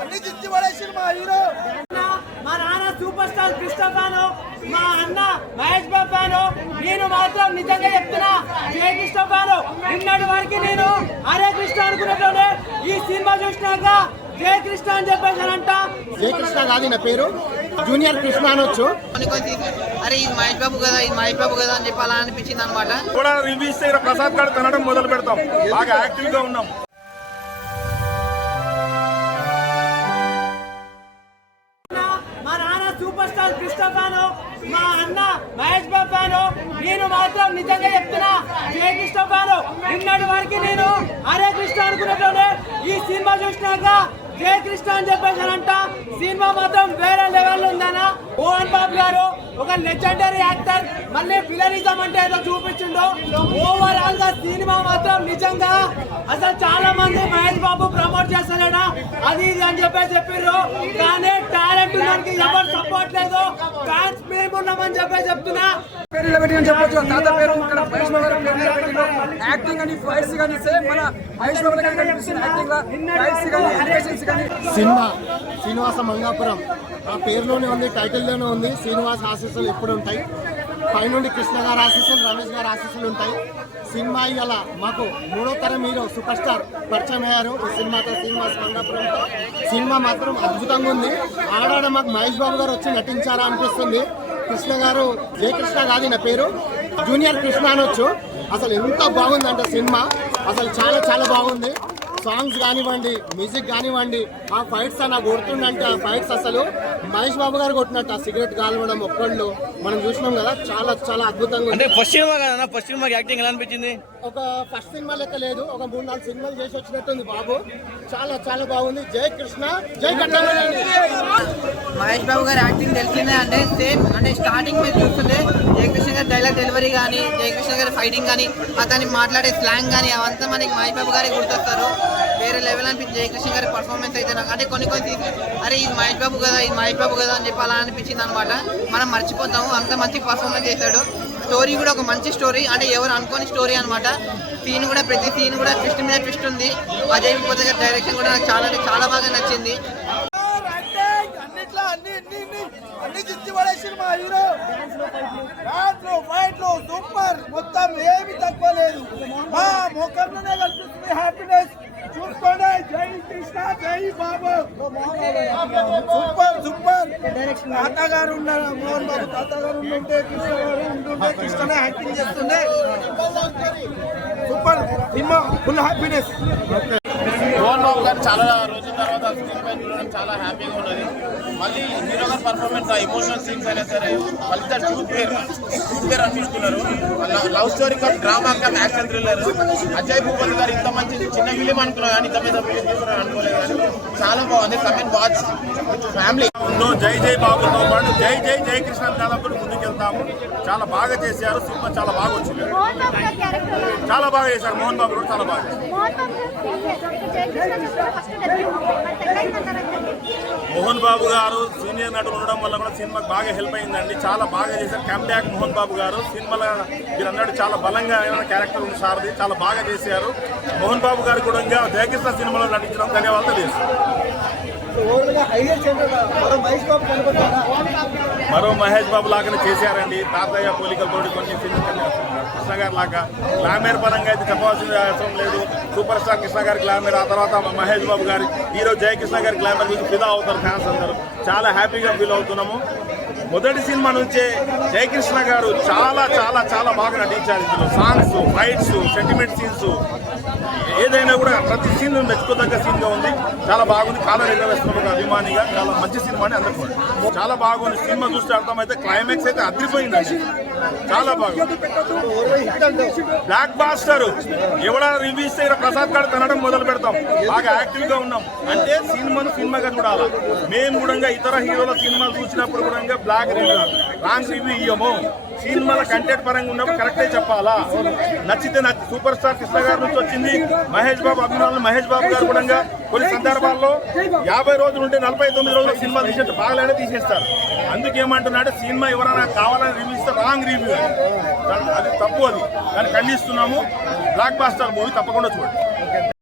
అన్ని జించి పడేసి మా హీరో. మా నాన్న సూపర్ స్టార్ కృష్ణ ఫ్యాను, మా అన్న మహేష్ బాబు ఫ్యాను. నేను మాత్రం నిజంగా చెప్తున్నా జయ కృష్ణ ఫ్యాను. నిన్నటి వరకు నేను హరే కృష్ణ అనుకున్నట్లోనే ఈ సినిమా చూసినాక జయ కృష్ణ అని చెప్పేసానంట. జయ కృష్ణ కాదు నా పేరు, జూనియర్ కృష్ణ అనొచ్చు. అరే ఇది మహేష్ బాబు కదా, ఇది మహేష్ బాబు కదా అని చెప్పి అలా అనిపించింది అనమాట. కూడా రివ్యూ ఇస్తే ప్రసాద్ గారు తినడం మొదలు పెడతాం. బాగా యాక్టివ్ గా ఉన్నాం. మా నాన్న సూపర్ స్టార్ కృష్ణ ఫ్యాను, మా అన్న మహేష్ బాబు ఫ్యాను. నేను మాత్రం నిజంగా చెప్తున్నా జయ కృష్ణ ఫ్యాను. నిన్నటి వరకు నేను హరే కృష్ణ అనుకున్నట్లోనే ఈ సినిమా చూసినాక జయ కృష్ణ అని చెప్పేసానంట. సినిమా మాత్రం వేరే లెవెల్ ఉందనా. మోహన్ బాబు గారు ఒక లెజెండరీ యాక్టర్, మళ్ళీ విలనిజం అంటే ఏదో చూపించిండు. ఓవరాల్ గా సినిమా మాత్రం నిజంగా అసలు చాలా మంది మహేష్ బాబు ప్రమోట్ చేస్తలేడా అది ఇది అని చెప్పారు. కానీ టాలెంట్ దానికి ఎవరు సపోర్ట్ లేదు. ఫ్యాన్స్ మేము ఉన్నామని చెప్తున్నా. చెప్పొచ్చు తాత పేరు ఇక్కడ మహేష్ బాబు గారు పేరు నిలబెట్టిండు. యాక్టింగ్ అని ఫైట్స్ కానీ సేమ్ మన మహేష్ బాబు గారు కనిపిస్తుంది. యాక్టింగ్ ఫైట్స్ కానీ ఎలివేషన్స్ కానీ. సినిమా శ్రీనివాస మంగాపురం ఆ పేరులోనే ఉంది, టైటిల్లోనే ఉంది. శ్రీనివాస ఆశీస్సులు ఎప్పుడు ఉంటాయి. పైనుండి కృష్ణ గారి ఆశీస్సులు, రమేష్ గారి ఆశీస్సులు ఉంటాయి. సినిమా ఇవాళ మాకు 3వ తరం హీరో సూపర్ స్టార్ పరిచయం అయ్యారు ఈ సినిమాతో, శ్రీనివాస మంగాపురంతో. సినిమా మాత్రం అద్భుతంగా ఉంది. ఆడాడ మాకు మహేష్ బాబు గారు వచ్చి నటించారా అనిపిస్తుంది. కృష్ణ గారు జయ కృష్ణ కాదు నా పేరు, జూనియర్ కృష్ణ అనొచ్చు. అసలు ఎంత బాగుందంటే సినిమా అసలు చాలా చాలా బాగుంది. సాంగ్స్ కానివ్వండి, మ్యూజిక్ కానివ్వండి, ఆ ఫైట్స్ అలా కొడుతుండంటే ఆ ఫైట్స్ అసలు మహేష్ బాబు గారు కొట్టినట్టు ఆ సిగరెట్ కాలవడం ఒక్కళ్ళు మనం చూసినాం కదా. చాలా చాలా అద్భుతంగా అంటే ఫస్ట్ సినిమా యాక్టింగ్ ఎలా అనిపించింది? ఒక ఫస్ట్ సినిమా లెక్క లేదు, ఒక 3-4 సినిమాలు చేసి వచ్చినట్టుంది బాబు. చాలా చాలా బాగుంది. జై కృష్ణ, జై కట్టాలి. మహేష్ బాబు గారి యాక్టింగ్ తెలిసిందే అంటే సేమ్ అంటే స్టార్టింగ్ మీరు చూస్తుంటే జయకృష్ణ గారి డైలాగ్ డెలివరీ కానీ, జయకృష్ణ గారి ఫైటింగ్ కానీ, అతన్ని మాట్లాడే స్లాంగ్ కానీ అవంతా మనకి మహేష్ బాబు గారికి గుర్తొస్తారు. వేరే లెవెల్ అనిపించింది జయకృష్ణ గారి పర్ఫార్మెన్స్ అయితే నాకు. అంటే కొన్ని అరే ఇది మహేష్ బాబు కదా, ఇది మహేష్ బాబు కదా అని చెప్పి అలా అనిపించింది అనమాట. మనం మర్చిపోతాము అంత మంచి పర్ఫార్మెన్స్ చేశాడు. స్టోరీ కూడా ఒక మంచి స్టోరీ, అంటే ఎవరు అనుకోని స్టోరీ అనమాట. సీన్ కూడా ప్రతి సీన్ కూడా ట్విస్ట్ మీద ట్విస్ట్ ఉంది. అజయ్ విపోత గారి డైరెక్షన్ కూడా నాకు చాలా అంటే చాలా బాగా నచ్చింది. అన్ని జించి పడేసి మా హీరో. ఫైట్లు సూపర్, మొత్తం ఏమి తక్కువ లేదు. మా ముఖంలోనే కనిపిస్తుంది హ్యాపీనెస్. చూసుకోండి. జై కృష్ణ, జై బాబు. Super super. తాతగారు ఉన్నారు, మోహన్ బాబు తాతగారు ఉంటుంటే కృష్ణ గారు ఉంటుంటే కృష్ణనే యాక్టింగ్ చేస్తుండే. Super cinema, full happiness. Mohan Babu garu చాలా రోజుల తర్వాత స్క్రీన్ పై చూడడం చాలా హ్యాపీగా ఉన్నది. మళ్ళీ హీరో గారి పర్ఫార్మెన్స్, ఆ ఎమోషనల్ సీన్స్ అయినా సరే వాళ్ళిద్దరు చూట్ పేరు అనిపిస్తున్నారు. Love story cum drama cum action thriller. Ajay Bhupathi garu ఇంత మంచి చిన్న ఫిలిం అనుకున్నారు కానీ ఇంత మీద ఫిలిం చేస్తున్నారు అనుకోలేదు. కానీ చాలా బాగుంది. Comment watch family. జై జై బాబుతో పాటు జై జై జై కృష్ణ దాదాపు ముందుకెళ్తాము. చాలా బాగా చేశారు. సినిమా చాలా బాగా వచ్చింది. చాలా బాగా చేశారు. మోహన్ బాబు కూడా చాలా బాగా. మోహన్ బాబు గారు సీనియర్ నటులు ఉండడం వల్ల కూడా సినిమాకి బాగా హెల్ప్ అయిందండి. చాలా బాగా చేశారు. క్యామ్బ్యాక్ మోహన్ బాబు గారు సినిమాలో మీరు అన్నట్టు చాలా బలంగా క్యారెక్టర్ ఉంది. సారథి చాలా బాగా చేశారు. మోహన్ బాబు గారు కూడా జయకృష్ణ సినిమాలో నటించడం ధన్యవాదాలు తెలియజేస్తారు. మరో మహేష్ బాబు లాగానే చేశారండి. తాతయ్య పోలికలతోటి కొన్ని కృష్ణ గారి లాగా గ్లామేర్ పరంగా అయితే చెప్పవలసిన అవసరం లేదు. సూపర్ స్టార్ కృష్ణ గారి గ్లామేర్, ఆ తర్వాత మహేష్ బాబు గారి హీరో జయకృష్ణ గారి గ్లామేర్ గురించి ఫిదా అవుతారు ఫ్యాన్స్ అందరూ. చాలా హ్యాపీగా ఫీల్ అవుతున్నాము. మొదటి సినిమా నుంచే జయకృష్ణ గారు చాలా చాలా చాలా బాగా నటించారు. ఇందులో సాంగ్స్, ఫైట్స్, సెంటిమెంట్ సీన్స్ ఏదైనా కూడా ప్రతి సీన్ మెచ్చుకోదగ్గ సీన్గా ఉంది. చాలా బాగుంది. కాలం ఎగవేస్తున్న ఒక అభిమానిగా చాలా మంచి సినిమా అని అందరికీ చాలా బాగుంది. సినిమా చూస్తే అర్థమైతే క్లైమాక్స్ అయితే అదిరిపోయిందండి. చాలా బాగుంది. Black buster. ఎవడా రివ్యూ ఇస్తే ప్రసాద్ గారు తినడం మొదలు పెడతాం. బాగా యాక్టివ్ గా ఉన్నాం. అంటే సినిమాను సినిమాగా చూడాలి. మేము కూడా ఇతర హీరోల సినిమాలు చూసినప్పుడు కూడా బ్లాక్ రివ్యూ, రాంగ్ రివ్యూ ఇయ్యము. సినిమాల కంటెంట్ పరంగా ఉన్నప్పుడు కరెక్టే చెప్పాలా. నచ్చితే సూపర్ స్టార్ కృష్ణ గారి నుంచి వచ్చింది. మహేష్ బాబు అభిమానులు మహేష్ బాబు గారు కూడా కొన్ని సందర్భాల్లో 50 రోజులు ఉంటే 49 రోజుల సినిమా తీసేట్టు బాగాలేనే తీసేస్తారు. అందుకేమంటున్నాడు, సినిమా ఎవరైనా కావాలని రివ్యూ ఇస్తే రాంగ్ రివ్యూ, అది తప్పు. అది దాన్ని ఖండిస్తున్నాము. బ్లాక్ బాస్టర్ మూవీ తప్పకుండా చూడండి.